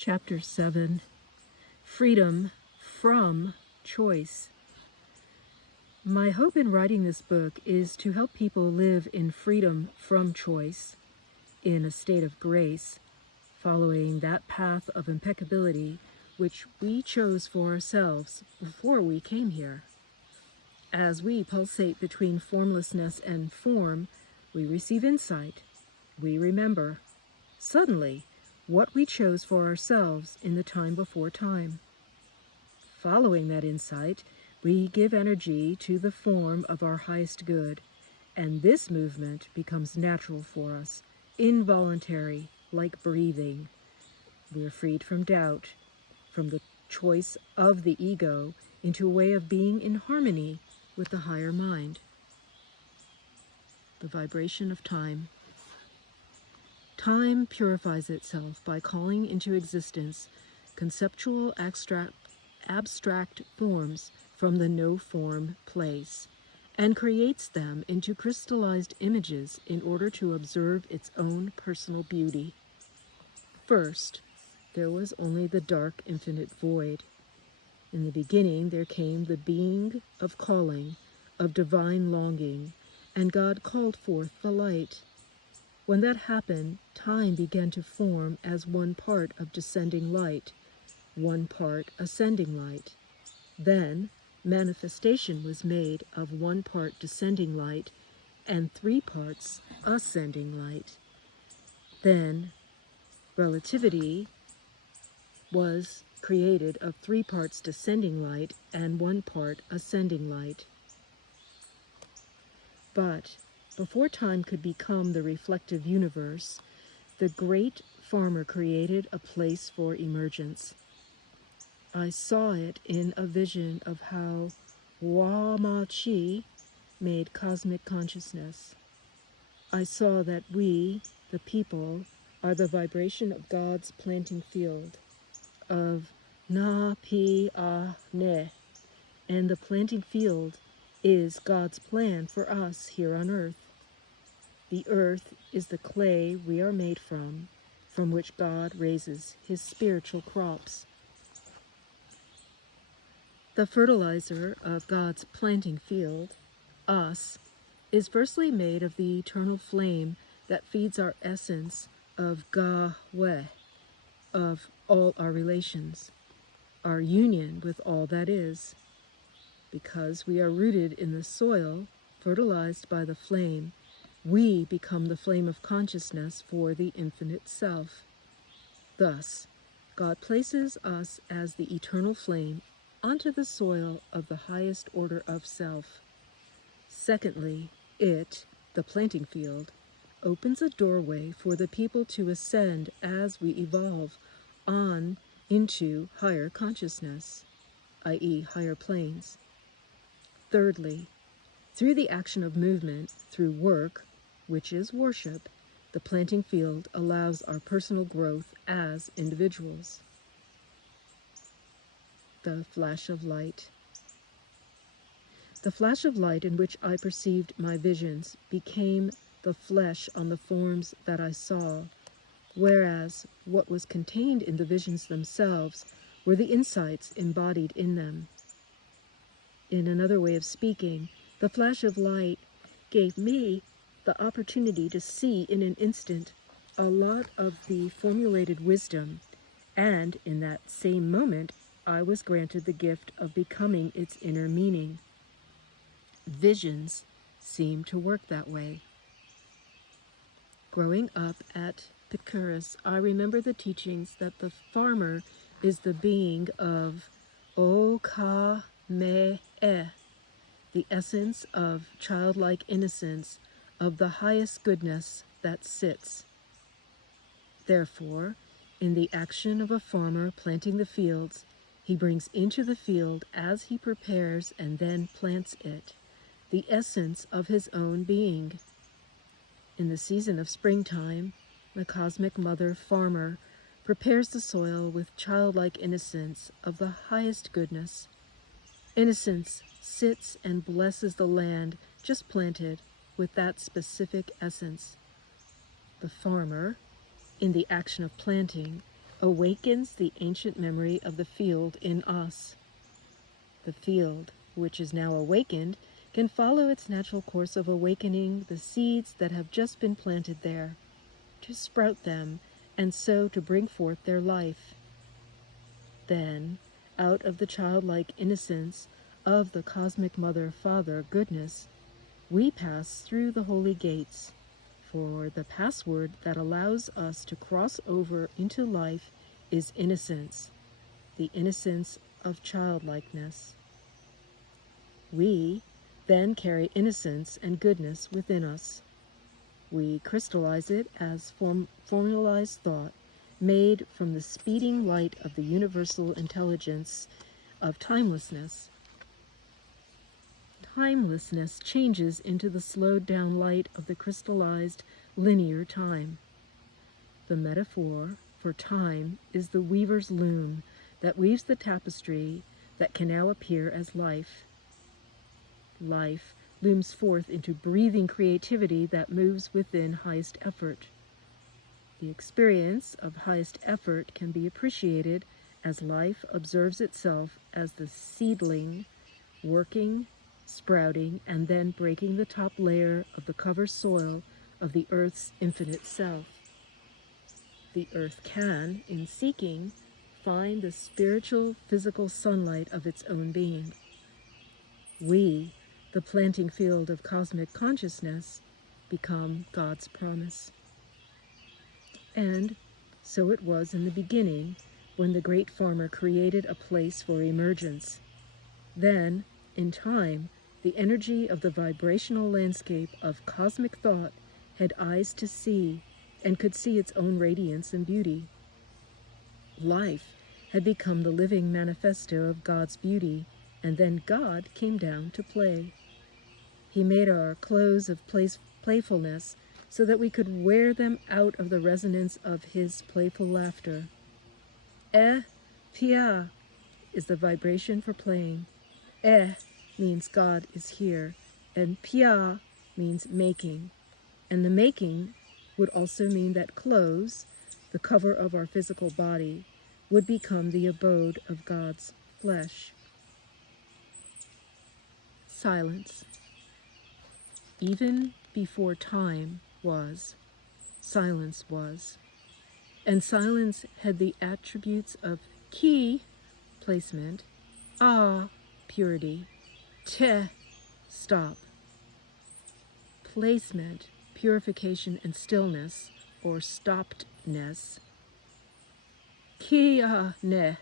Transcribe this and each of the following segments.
Chapter 7, Freedom from Choice. My hope in writing this book is to help people live in freedom from choice, in a state of grace, following that path of impeccability which we chose for ourselves before we came here. As we pulsate between formlessness and form, we receive insight. We remember, suddenly, what we chose for ourselves in the time before time. Following that insight, we give energy to the form of our highest good, and this movement becomes natural for us, involuntary, like breathing. We are freed from doubt, from the choice of the ego, into a way of being in harmony with the higher mind. The vibration of time. Time purifies itself by calling into existence conceptual abstract forms from the no-form place, and creates them into crystallized images in order to observe its own personal beauty. First, there was only the dark infinite void. In the beginning there came the being of calling, of divine longing, and God called forth the light. When that happened, time began to form as one part of descending light, one part ascending light. Then, manifestation was made of one part descending light and 3 parts ascending light. Then, relativity was created of 3 parts descending light and 1 part ascending light. But before time could become the reflective universe, the great farmer created a place for emergence. I saw it in a vision of how Wama-Chi made cosmic consciousness. I saw that we, the people, are the vibration of God's planting field, of Na-Pi-A-Ne, and the planting field is God's plan for us here on earth. The earth is the clay we are made from which God raises his spiritual crops. The fertilizer of God's planting field, us, is firstly made of the eternal flame that feeds our essence of Ga-We, of all our relations, our union with all that is. Because we are rooted in the soil, fertilized by the flame, we become the flame of consciousness for the infinite self. Thus, God places us as the eternal flame onto the soil of the highest order of self. Secondly, it, the planting field, opens a doorway for the people to ascend as we evolve on into higher consciousness, i.e. higher planes. Thirdly, through the action of movement, through work, which is worship, the planting field allows our personal growth as individuals. The flash of light. The flash of light in which I perceived my visions became the flesh on the forms that I saw, whereas what was contained in the visions themselves were the insights embodied in them. In another way of speaking, the flash of light gave me the opportunity to see in an instant a lot of the formulated wisdom, and in that same moment I was granted the gift of becoming its inner meaning. Visions seem to work that way. Growing up at Picuris, I remember the teachings that the farmer is the being of O-Ka-Me-E, the essence of childlike innocence, of the highest goodness that sits. Therefore, in the action of a farmer planting the fields, he brings into the field as he prepares and then plants it, the essence of his own being. In the season of springtime, the cosmic mother farmer prepares the soil with childlike innocence of the highest goodness. Innocence sits and blesses the land just planted with that specific essence. The farmer, in the action of planting, awakens the ancient memory of the field in us. The field, which is now awakened, can follow its natural course of awakening the seeds that have just been planted there, to sprout them, and so to bring forth their life. Then, out of the childlike innocence of the cosmic Mother-Father goodness, we pass through the holy gates, for the password that allows us to cross over into life is innocence, the innocence of childlikeness. We then carry innocence and goodness within us. We crystallize it as formalized thought, made from the speeding light of the universal intelligence of timelessness. Timelessness changes into the slowed down light of the crystallized linear time. The metaphor for time is the weaver's loom that weaves the tapestry that can now appear as life. Life looms forth into breathing creativity that moves within highest effort. The experience of highest effort can be appreciated as life observes itself as the seedling, working, sprouting, and then breaking the top layer of the cover soil of the earth's infinite self. The earth can, in seeking, find the spiritual, physical sunlight of its own being. We, the planting field of cosmic consciousness, become God's promise. And so it was in the beginning, when the great farmer created a place for emergence. Then, in time, the energy of the vibrational landscape of cosmic thought had eyes to see and could see its own radiance and beauty. Life had become the living manifesto of God's beauty, and then God came down to play. He made our clothes of playfulness so that we could wear them out of the resonance of his playful laughter. Pia is the vibration for playing. Means God is here, and Pia means making. And the making would also mean that clothes, the cover of our physical body, would become the abode of God's flesh. Silence. Even before time was, silence was. And silence had the attributes of ki, placement, purity, te, stop. Placement, purification and stillness, or stoppedness. Kia ne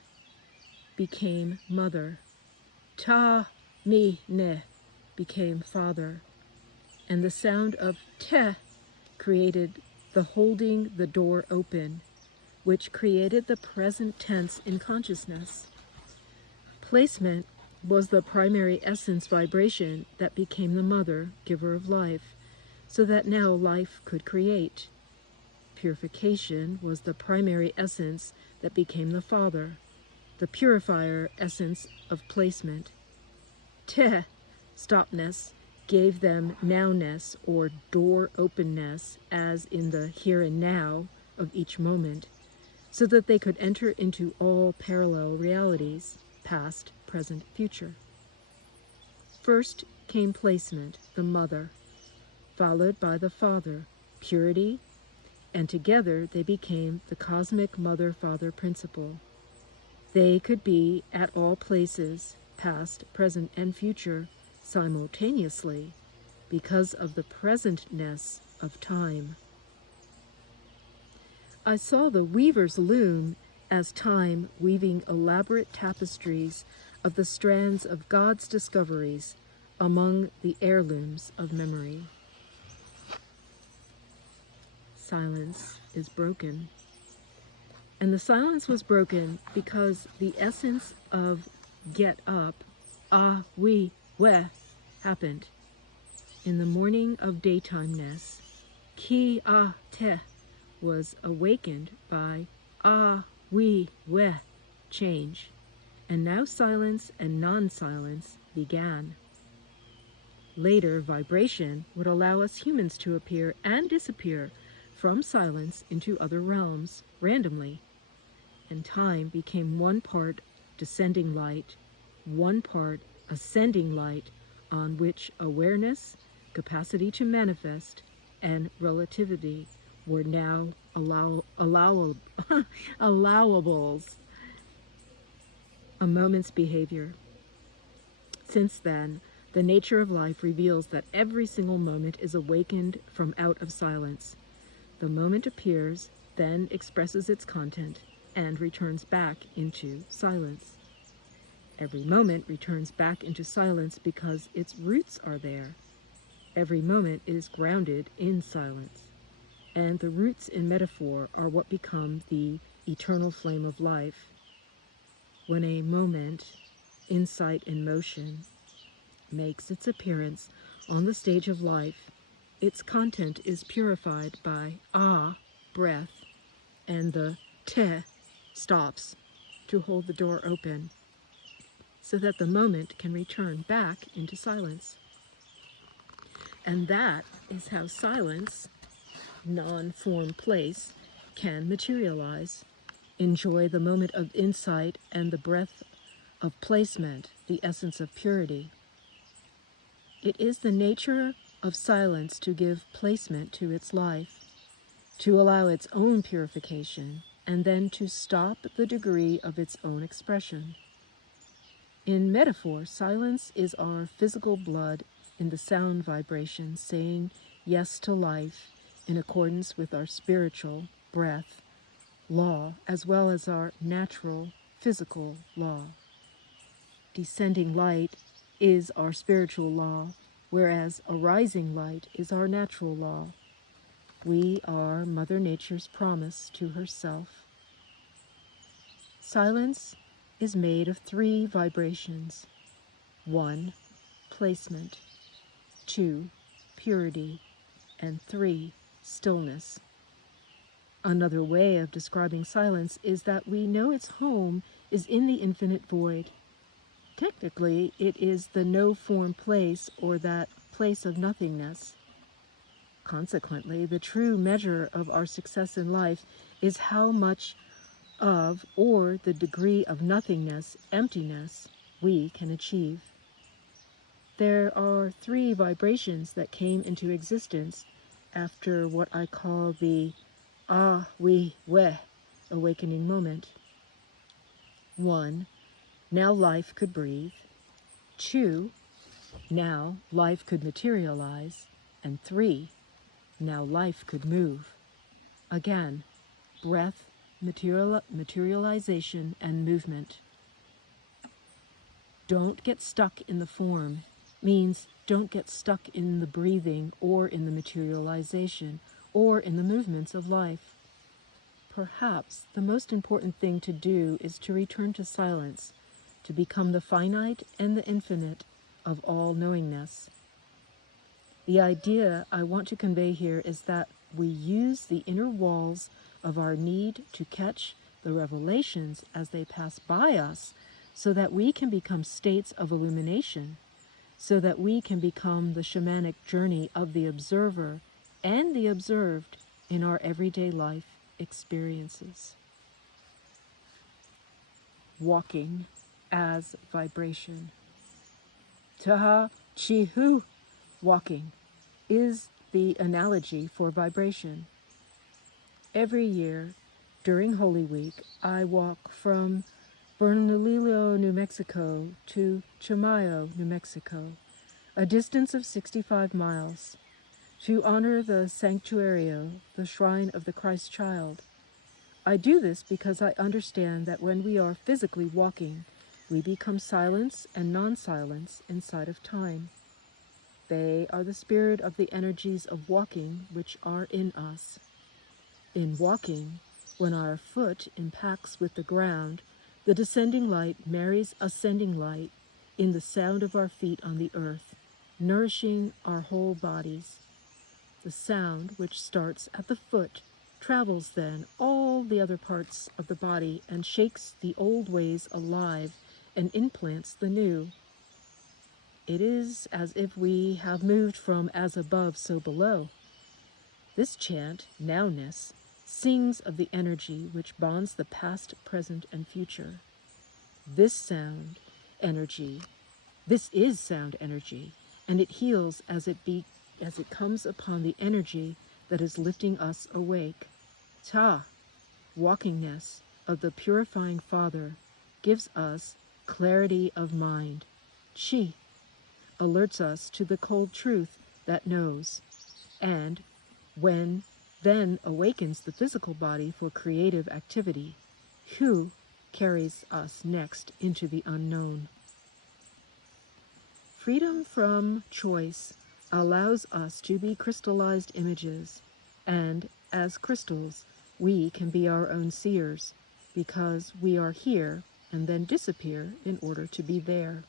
became mother. Ta mi ne became father. And the sound of te created the holding the door open, which created the present tense in consciousness. Placement was the primary essence vibration that became the mother, giver of life, so that now life could create. Purification was the primary essence that became the father, the purifier essence of placement. Te, stopness, gave them nowness or door openness as in the here and now of each moment, so that they could enter into all parallel realities, past, present, future. First came placement, the mother, followed by the father, purity, and together they became the cosmic mother-father principle. They could be at all places, past, present, and future, simultaneously, because of the presentness of time. I saw the weaver's loom as time weaving elaborate tapestries of the strands of God's discoveries among the heirlooms of memory. Silence is broken. And the silence was broken because the essence of get up, we, happened. In the morning of daytimeness, ki te was awakened by we, change. And now silence and non-silence began. Later, vibration would allow us humans to appear and disappear from silence into other realms, randomly. and time became one part descending light, one part ascending light on which awareness, capacity to manifest, and relativity were now allowables, a moment's behavior. Since then, the nature of life reveals that every single moment is awakened from out of silence. The moment appears, then expresses its content, and returns back into silence. Every moment returns back into silence because its roots are there. Every moment is grounded in silence. And the roots in metaphor are what become the eternal flame of life. When a moment, insight in motion, makes its appearance on the stage of life, its content is purified by breath, and the te stops to hold the door open so that the moment can return back into silence. And that is how silence, non-form place, can materialize. Enjoy the moment of insight and the breath of placement, the essence of purity. It is the nature of silence to give placement to its life, to allow its own purification, and then to stop the degree of its own expression. In metaphor, silence is our physical blood in the sound vibration saying yes to life in accordance with our spiritual breath law as well as our natural physical law. Descending light is our spiritual law, whereas arising light is our natural law. We are Mother Nature's promise to herself. Silence is made of 3 vibrations. 1, placement. 2, purity. And 3, stillness. Another way of describing silence is that we know its home is in the infinite void. Technically, it is the no-form place or that place of nothingness. Consequently, the true measure of our success in life is how much of, or the degree of nothingness, emptiness, we can achieve. There are 3 vibrations that came into existence after what I call the we-we awakening moment. 1, now life could breathe. 2, now life could materialize. And 3, now life could move. Again, breath, materialization, and movement. Don't get stuck in the form means don't get stuck in the breathing or in the materialization or in the movements of life. Perhaps the most important thing to do is to return to silence, to become the finite and the infinite of all knowingness. The idea I want to convey here is that we use the inner walls of our need to catch the revelations as they pass by us so that we can become states of illumination, so that we can become the shamanic journey of the observer and the observed in our everyday life experiences. Walking as vibration. Taha Chihu, walking, is the analogy for vibration. Every year, during Holy Week, I walk from Bernalillo, New Mexico to Chimayo, New Mexico, a distance of 65 miles, to honor the Sanctuario, the shrine of the Christ Child. I do this because I understand that when we are physically walking, we become silence and non-silence inside of time. They are the spirit of the energies of walking which are in us. In walking, when our foot impacts with the ground, the descending light marries ascending light in the sound of our feet on the earth, nourishing our whole bodies. The sound, which starts at the foot, travels then all the other parts of the body and shakes the old ways alive and implants the new. It is as if we have moved from as above, so below. This chant, nowness, sings of the energy which bonds the past, present, and future. This is sound energy, and it heals as it comes upon the energy that is lifting us awake. Ta, walkingness of the purifying Father, gives us clarity of mind. Chi alerts us to the cold truth that knows, and then awakens the physical body for creative activity. Hu carries us next into the unknown. Freedom from choice allows us to be crystallized images, and as crystals, we can be our own seers, because we are here and then disappear in order to be there.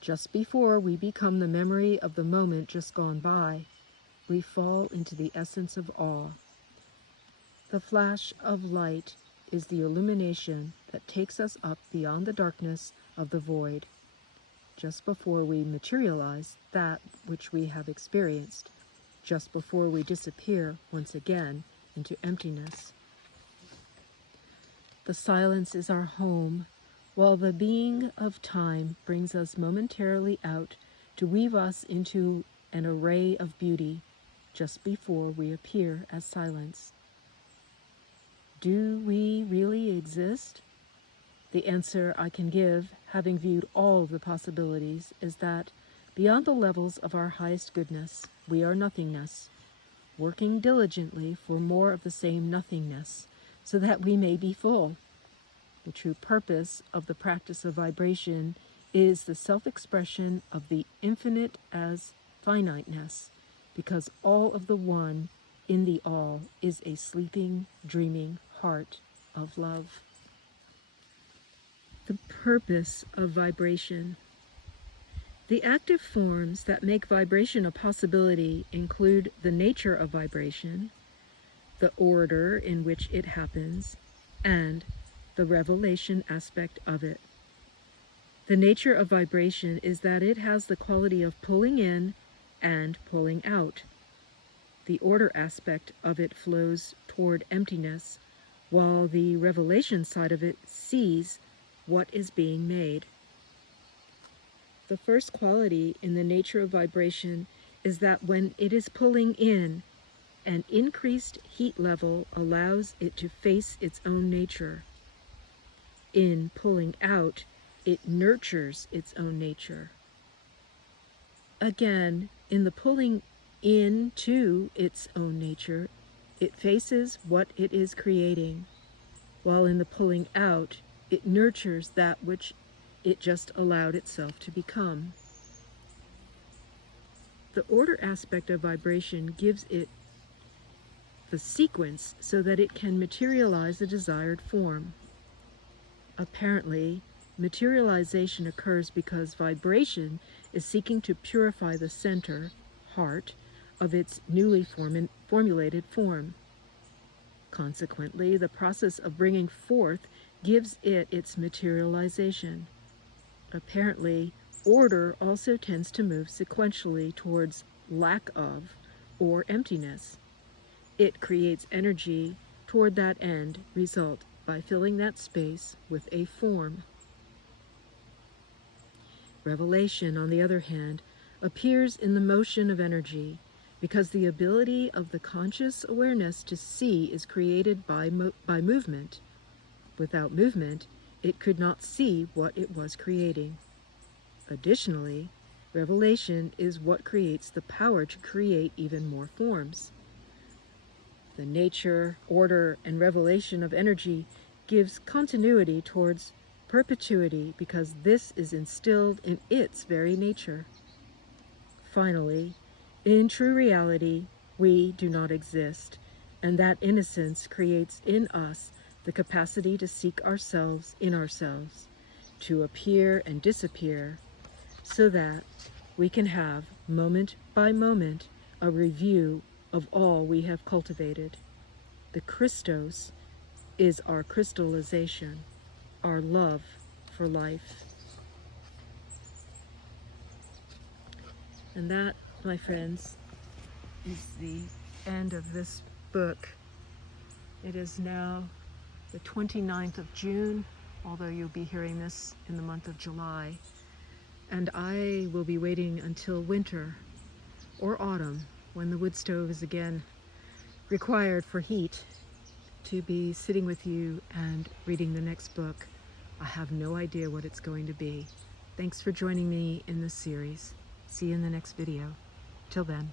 Just before we become the memory of the moment just gone by, we fall into the essence of awe. The flash of light is the illumination that takes us up beyond the darkness of the void, just before we materialize that which we have experienced, just before we disappear once again into emptiness. The silence is our home, while the being of time brings us momentarily out to weave us into an array of beauty, just before we appear as silence. Do we really exist? The answer I can give, having viewed all the possibilities, is that beyond the levels of our highest goodness, we are nothingness, working diligently for more of the same nothingness, so that we may be full. The true purpose of the practice of vibration is the self-expression of the infinite as finiteness, because all of the one in the all is a sleeping, dreaming heart of love. The purpose of vibration. The active forms that make vibration a possibility include the nature of vibration, the order in which it happens, and the revelation aspect of it. The nature of vibration is that it has the quality of pulling in and pulling out. The order aspect of it flows toward emptiness, while the revelation side of it sees what is being made. The first quality in the nature of vibration is that when it is pulling in, an increased heat level allows it to face its own nature. In pulling out, it nurtures its own nature. Again, in the pulling into its own nature, it faces what it is creating, while in the pulling out, it nurtures that which it just allowed itself to become. The order aspect of vibration gives it the sequence so that it can materialize the desired form. Apparently, materialization occurs because vibration is seeking to purify the center, heart, of its newly formulated form. Consequently, the process of bringing forth gives it its materialization. Apparently, order also tends to move sequentially towards lack of or emptiness. It creates energy toward that end result by filling that space with a form. Revelation, on the other hand, appears in the motion of energy, because the ability of the conscious awareness to see is created by movement. Without movement, it could not see what it was creating. Additionally, revelation is what creates the power to create even more forms. The nature, order, and revelation of energy gives continuity towards perpetuity, because this is instilled in its very nature. Finally, in true reality, we do not exist, and that innocence creates in us the capacity to seek ourselves in ourselves, to appear and disappear, so that we can have, moment by moment, a review of all we have cultivated. The Christos is our crystallization, our love for life. And that, my friends, is the end of this book. It is now the 29th of June, although you'll be hearing this in the month of July. And I will be waiting until winter or autumn, when the wood stove is again required for heat, to be sitting with you and reading the next book. I have no idea what it's going to be. Thanks for joining me in this series. See you in the next video. Till then.